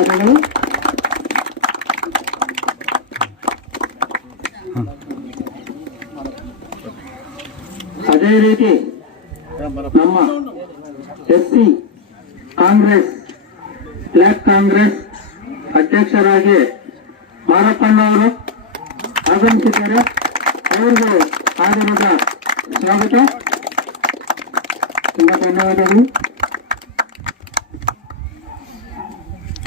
ధన్యవాదాలు ಅದೇ ರೀತಿ ನಮ್ಮ S C Congress block Congress ಅಧ್ಯಕ್ಷರಾಗಿ ಮಾರಪ್ಪಣ್ಣವರು ಆಗಮಿಸಿದ್ದಾರೆ ಅವರಿಗೂ ಆಗಿರುವ ಸ್ವಾಗತ ತುಂಬ ಧನ್ಯವಾದಗಳು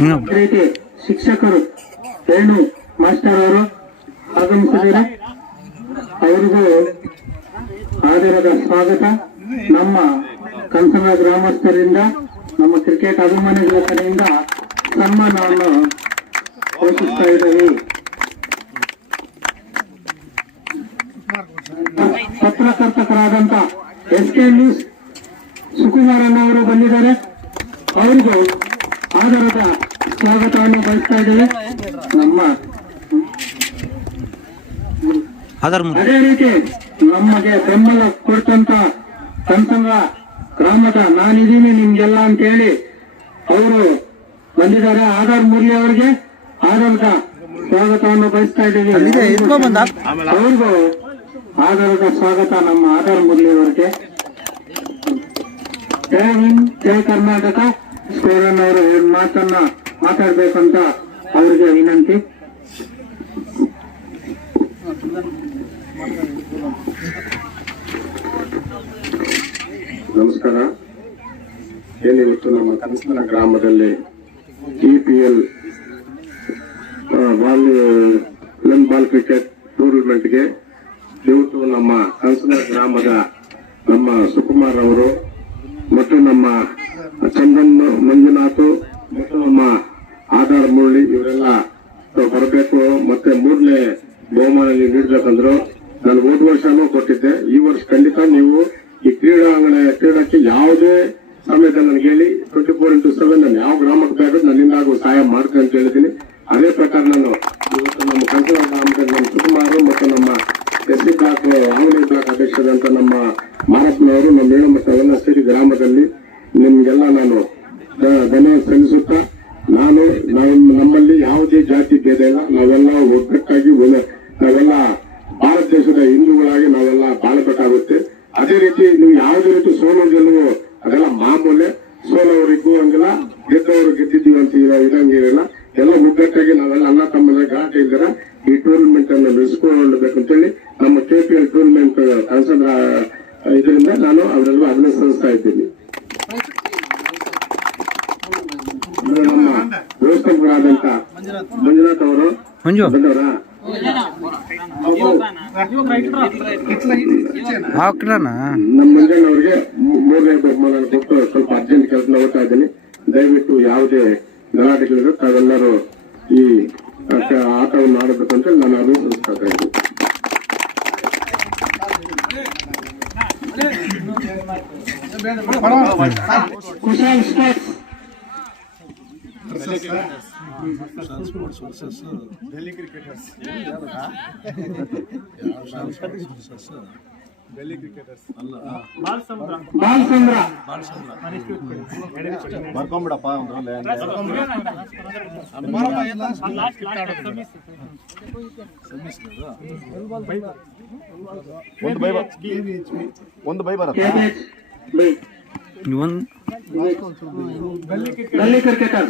ರೀತಿ ಶಿಕ್ಷಕರು ರೇಣು ಮಾಸ್ಟರ್ ಅವರು ಆಗಮಿಸಿದರೆ ಅವರಿಗೂ ಆದರದ ಸ್ವಾಗತ. ನಮ್ಮ ಕಂಸನ ಗ್ರಾಮಸ್ಥರಿಂದ, ನಮ್ಮ ಕ್ರಿಕೆಟ್ ಅಭಿಮಾನಿಗಳ ಕಡೆಯಿಂದ ಸನ್ಮಾನವನ್ನು ಘೋಷಿಸ್ತಾ ಇದ್ದೇವೆ. ಪತ್ರಕರ್ತಕರಾದಂತ ಎಸ್ ಕೆ ನ್ಯೂಸ್ ಸುಕುಮಾರಣ್ಣ ಅವರು ಬಂದಿದ್ದಾರೆ. ಅವರಿಗೂ ಆಧಾರದ ಸ್ವಾಗತವನ್ನು ಬಯಸ್ತಾ ಇದ್ದೇವೆ. ನಮ್ಮ ಅದೇ ರೀತಿ ನಮಗೆ ಬೆಂಬಲ ಕೊಡ್ತಂತ ಕನ್ಸಂಗ ಗ್ರಾಮದ ನಾನಿದ್ದೀನಿ ನಿಮ್ಗೆಲ್ಲ ಅಂತ ಹೇಳಿ ಅವರು ಬಂದಿದ್ದಾರೆ. ಆಧಾರ್ ಮುರಳಿ ಅವರಿಗೆ ಆಧಾರದ ಸ್ವಾಗತವನ್ನು ಬಯಸ್ತಾ ಇದ್ದೀವಿ. ಅವ್ರಿಗೂ ಆಧಾರದ ಸ್ವಾಗತ ನಮ್ಮ ಆಧಾರ್ ಮುರಳಿ ಅವರಿಗೆ. ಜಯ ಹಿಂದ್ ಜಯ ಕರ್ನಾಟಕ. ಸ್ಟೋರನ್ ಅವರು ಮಾತನ್ನ ಮಾತಾಡ್ಬೇಕಂತ ಅವರಿಗೆ ವಿನಂತಿ. ನಮಸ್ಕಾರ. ಏನಿವತ್ತು ನಮ್ಮ ಕನಸನ ಗ್ರಾಮದಲ್ಲಿ ಇ ಪಿ ಎಲ್ ಬಾಲ್ ಲೆನ್ ಬಾಲ್ ಕ್ರಿಕೆಟ್ ಟೂರ್ನಮೆಂಟ್ಗೆ ಇವತ್ತು ನಮ್ಮ ಕನಸನ ಗ್ರಾಮದ ನಮ್ಮ ಸುಕುಮಾರ್ ಅವರು ಮತ್ತು ನಮ್ಮ ಚಂದನ್ ಮಂಜುನಾಥ್ ಮತ್ತು ನಮ್ಮ ಆಧಾರ್ ಮುರಳಿ ಇವರೆಲ್ಲ ಬರಬೇಕು ಮತ್ತೆ ಮೂರನೇ ಬಹುಮಾನ ನೀವು ನೀಡ್ಬೇಕಂದ್ರು ನಾನು ಹೋದ ವರ್ಷನೂ ಕೊಟ್ಟಿದ್ದೆ. ಈ ವರ್ಷ ಖಂಡಿತ ನೀವು ಈ ಕ್ರೀಡಾಂಗಣ, ಕ್ರೀಡಾಕ್ಕೆ ಯಾವುದೇ ಸಮಯದಲ್ಲಿ ನನಗೆ ಹೇಳಿ ಟ್ವೆಂಟಿ ಫೋರ್ ಇಂಟು ಸೆವೆನ್ ನಾನು ಯಾವ ಗ್ರಾಮಕ್ಕೆ ಬೇಕಾದ್ರೂ ನನ್ನಿಂದ ಸಹಾಯ ಮಾಡ್ತೇನೆ ಅಂತ ಹೇಳಿದ್ದೀನಿ. ಅದೇ ಪ್ರಕಾರ ನಾನು ಇವತ್ತು ನಮ್ಮ ಕಂಚನ ಗ್ರಾಮದಲ್ಲಿ ನಮ್ಮ ಸುಕುಮಾರು ಮತ್ತು ನಮ್ಮ ಎಸ್ ಸಿ ಬ್ಲಾಕ್ ಆಂಗ್ಲಿ ಬ್ಲಾಕ್ ಅಧ್ಯಕ್ಷರಂತ ನಮ್ಮ ಮಾರಪ್ಪನವರು, ನಮ್ಮ ಮೇಳು ಮತ್ತು ಅವೆಲ್ಲ ಸೇರಿ ಗ್ರಾಮದಲ್ಲಿ ನಿಮ್ಗೆಲ್ಲ ನಾನು ಧ- ಧನ್ಯವಾದ ಸಲ್ಲಿಸುತ್ತಾ ನಾನು ನಾವು ನಮ್ಮಲ್ಲಿ ಯಾವುದೇ ಜಾತಿ ಭೇದ ಇಲ್ಲ ನಾವೆಲ್ಲ ಒಗ್ಗಟ್ಟಾಗಿ ನಾವೆಲ್ಲ ಭಾರತ ದೇಶದ ಹಿಂದೂಗಳಾಗಿ ನಾವೆಲ್ಲ ಬಾಳಬೇಕಾಗುತ್ತೆ. ಅದೇ ರೀತಿ ನೀವು ಯಾವುದೇ ರೀತಿ ಸೋಲು ಗೆಲುವು ಅದೆಲ್ಲ ಮಾಮೂಲೆ. ಸೋಲವರಿಗೂ ಹಂಗಿಲ್ಲ ಗೆದ್ದವರು ಗೆದ್ದಿದ್ದೀವಿ ಅಂತ ಇದಂಗಿರಲ್ಲ ಇರಂಗಿರಲ್ಲ ಎಲ್ಲ ಒಗ್ಗಟ್ಟಾಗಿ ನಾವೆಲ್ಲ ಅಣ್ಣ ತಮ್ಮನ ಘಾಟ ಇದ್ದೀರ ಈ ಟೂರ್ನಮೆಂಟ್ ಅನ್ನು ನಡೆಸಿಕೊಳ್ಳಬೇಕು ಅಂತೇಳಿ ನಮ್ಮ ಕೆಪಿಎಲ್ ಪಿ ಎಲ್ ಟೂರ್ನಮೆಂಟ್ ಕನ್ಸಲ್ ಇದರಿಂದ ನಾನು ಅವರೆಲ್ಲ ಅಭಿನಂದಿಸ್ತಾ ಇದ್ದೀನಿ. ದೇವಸ್ಥಾನಗಳಾದಂತ ಮಂಜುನಾಥ್ ಅವರು ಮಂಜು ಹಾಕ್ರಣ ನಮ್ಮ ಮಂಜಣ್ಣ ಅವರಿಗೆ ಮೂರನೇ ಬಹುಮಾನ ಕೊಟ್ಟು ಸ್ವಲ್ಪ ಅರ್ಜೆಂಟ್ ಕೆಲಸ ಹೋಗ್ತಾ ಇದ್ದೀನಿ ದಯವಿಟ್ಟು ಯಾವುದೇ ಗಲಾಟೆಗಳಿದ್ರು ತಾವೆಲ್ಲರೂ ಈ ಆಟ- ಆಟವನ್ನು ಆಡಬೇಕು ಅಂತ ನಾನು ಅಭಿನಂದಿಸ್ತಾ ಇದ್ದೀನಿ ಕುಶಾಲ್ ಸ್ಪೋರ್ಟ್ಸ್ ಬಾಲಚಂದ್ರ ಬರ್ಕೊಂಬಿಡಪ್ಪ ಒಂದ್ರಲ್ಲೇ ಒಂದು ಬೈ ಬರ್- ಒಂದು ಬೈ ಬರತ್ತ? ಕೆಬಿಎಚ್ ಬೈ ಒಂದು ಗಲ್ಲಿ ಕ್ರಿಕೆಟರ್ ಕ್ರಿಕೆಟರ್